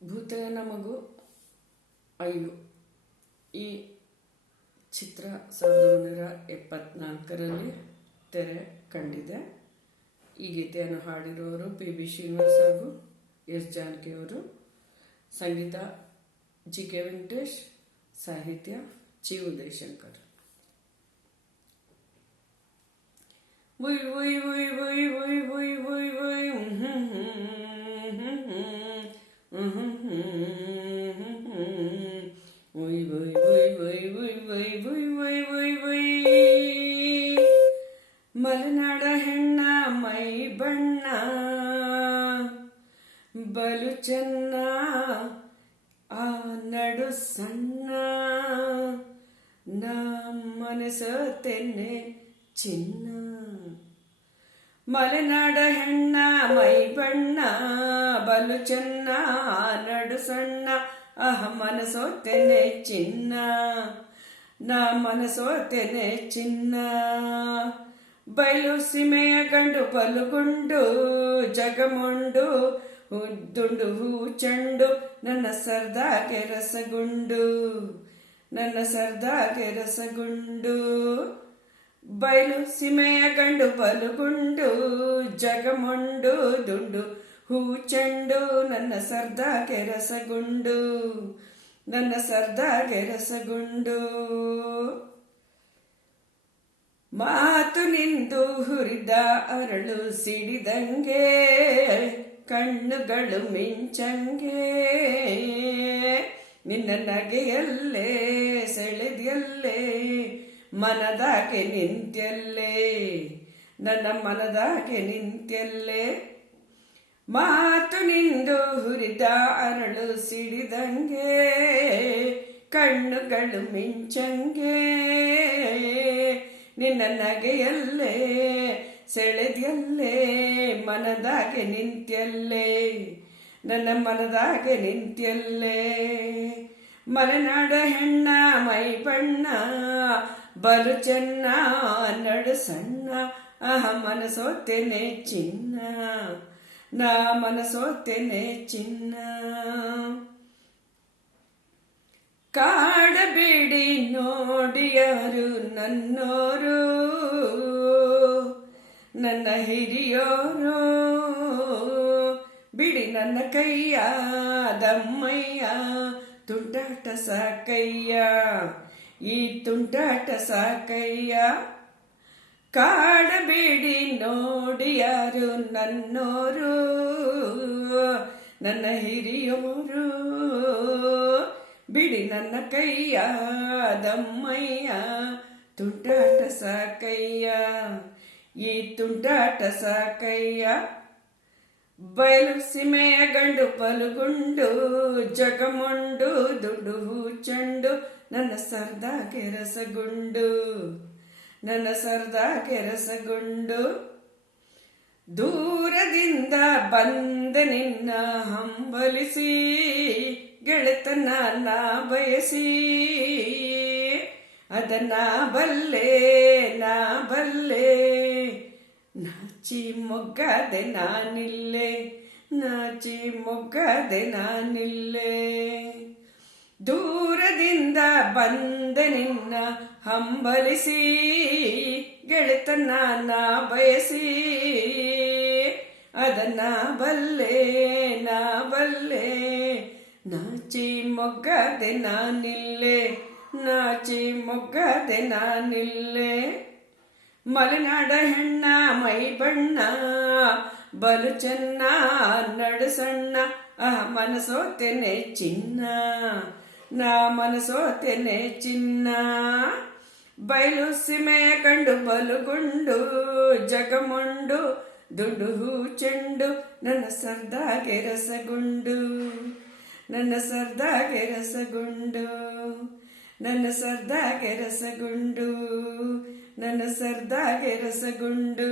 ಭೂತಯ್ಯನ ಮಗು 5 ಈ ಚಿತ್ರ 1974ರಲ್ಲಿ ತೆರೆ ಕಂಡಿದೆ. ಈ ಗೀತೆಯನ್ನು ಹಾಡಿರುವವರು ಪಿ.ಬಿ. ಶ್ರೀನಿವಾಸ್ ಹಾಗೂ ಎಸ್. ಜಾನಕಿ ಅವರು. ಸಂಗೀತ ಜಿ.ಕೆ. ವೆಂಕಟೇಶ್, ಸಾಹಿತ್ಯ ಚಿ. ಉದಯಶಂಕರ್. ವೈ ವೈ ವೈ ವೈ ವೈ ವೈ ವೈ ವೈ ವೈ ವೈ ವೈ ವೈ ವೈ ವೈ ವೈ ವೈ ವೈ ಮಲೆನಾಡ ಹೆಣ್ಣ ಮೈ ಬಣ್ಣ ಬಲು ಚೆನ್ನ, ಆ ನಡು ಸಣ್ಣ, ನಾ ಮನಸೋತೆನೆ ಚಿನ್ನ. ಮಲೆನಾಡ ಹೆಣ್ಣ ಮೈ ಬಣ್ಣ ಬಲು ಚೆನ್ನ, ನಡು ಸಣ್ಣ, ಆಹ ಮನಸೋತೆನೆ ಚಿನ್ನ, ನಾ ಮನಸೋತೆನೆ ಚಿನ್ನ. ಬಯಲು ಸೀಮೆಯ ಗಂಡು ಬಲುಗುಂಡು ಜಗಮುಂಡು, ದುಂಡು ಹೂ ಚೆಂಡು, ನನ್ನ ಸರ್ದಾಗೆ ರಸಗುಂಡು, ನನ್ನ ಸರ್ದಾಗೆ ರಸಗುಂಡು. ಬಯಲು ಸೀಮೆಯ ಗಂಡು ಬಲುಗುಂಡು ಜಗಮುಂಡು, ದುಂಡು ಹೂ ಚೆಂಡು, ನನ್ನ ಸರ್ದಾಗೆ ರಸಗುಂಡು, ನನ್ನ ಸರ್ದಾಗೆ ರಸಗುಂಡು. ಮಾತು ನಿಂದು ಹುರಿದ ಅರಳು ಸಿಡಿದಂಗೆ, ಕಣ್ಣುಗಳು ಮಿಂಚಂಗೆ, ನಿನ್ನ ನಗೆಯಲ್ಲೇ ಸೆಳೆದ್ಯಲ್ಲೇ ಮನದಾಗೆ ನಿಂತ್ಯಲ್ಲೇ, ನನ್ನ ಮನದಾಗೆ ನಿಂತ್ಯಲ್ಲೇ. ಮಾತು ನಿಂದು ಹುರಿದ ಅರಳು ಸಿಡಿದಂಗೆ, ಕಣ್ಣುಗಳು ಮಿಂಚಂಗೆ, ನಿನ್ನ ನಗೆಯಲ್ಲೇ ಸೆಳೆದ್ಯಲ್ಲೇ ಮನದಾಗೆ ನಿಂತ್ಯಲ್ಲೇ, ನನ್ನ ಮನದಾಗೆ ನಿಂತ್ಯಲ್ಲೇ. ಮಲೆನಾಡ ಹೆಣ್ಣ ಮೈ ಬಣ್ಣ ಬಲು ಚೆನ್ನ, ನಡು ಸಣ್ಣ, ಆಹ ಮನಸೋತೆನೆ ಚಿನ್ನ, ನಾ ಮನಸೋತೆನೆ ಚಿನ್ನ. ಕಾಡಬೇಡಿ ನೋಡಿಯಾರು ನನ್ನೋರು, ನನ್ನ ಹಿರಿಯೋರು, ಬಿಡಿ ನನ್ನ ಕೈಯ ದಮ್ಮಯ್ಯ, ತುಂಟಾಟ ಸಾಕಯ್ಯ, ಈ ತುಂಟಾಟ ಸಾಕಯ್ಯ. ಕಾಡಬೇಡಿ ನೋಡಿಯಾರು ನನ್ನೋರು, ನನ್ನ ಹಿರಿಯೋರು, ಬಿಡಿ ನನ್ನ ಕೈಯ ದಮ್ಮಯ್ಯ, ತುಂಟಾಟ ಸಾಕಯ್ಯ, ಈ ತುಂಟಾಟ ಸಾಕಯ್ಯ. ಬಯಲು ಸೀಮೆಯ ಗಂಡು ಬಲುಗುಂಡು ಜಗಮುಂಡು, ದುಂಡು ಹೂ ಚೆಂಡು, ನನ್ನ ಸರ್ದಾಗೆ ರಸಗುಂಡು, ನನ್ನ ಸರ್ದಾಗೆ ರಸಗುಂಡು. ದೂರದಿಂದ ಬಂದ ನಿನ್ನ ಹಂಬಲಿಸಿ, ಗೆಳೆತನ ನಾ ಬಯಸಿ, ಅದನ್ನ ಬಲ್ಲೆ ನಾ ಬಲ್ಲೆ, ನಾಚಿ ಮೊಗ್ಗದೆ ನಾನಿಲ್ಲೆ, ನಾಚಿ ಮೊಗ್ಗದೆ ನಾನಿಲ್ಲೆ. ದೂರದಿಂದ ಬಂದ ನಿನ್ನ ಹಂಬಲಿಸಿ, ಗೆಳೆತನ ನಾ ಬಯಸಿ, ಅದನ್ನ ಬಲ್ಲೆ ನಾ ಬಲ್ಲೆ, ನಾಚಿ ಮೊಗ್ಗದೆ ನಾನಿಲ್ಲೆ, ನಾಚಿ ಮೊಗ್ಗದೆ ನಾನಿಲ್ಲೆ. ಮಲೆನಾಡ ಹೆಣ್ಣ ಮೈ ಬಣ್ಣ ಬಲು ಚೆನ್ನ, ನಡು ಸಣ್ಣ, ಆಹ ಮನಸೋತೆನೆ ಚಿನ್ನ, ನಾ ಮನಸೋತೆನೆ ಚಿನ್ನ. ಬಯಲು ಸೀಮೆಯ ಕಂಡು ಬಲುಗುಂಡು ಜಗಮುಂಡು, ದುಂಡು ಹೂ ಚೆಂಡು, ನನ್ನ ಸರ್ದಾಗೆ ರಸಗುಂಡು, ನನ್ನ ಸರ್ದಾಗೆ ರಸಗುಂಡು, ನನ್ನ ಸರ್ದಾಗೆ ರಸಗುಂಡು, ನನ್ನ ಸರ್ದಾಗೆ ರಸಗುಂಡು.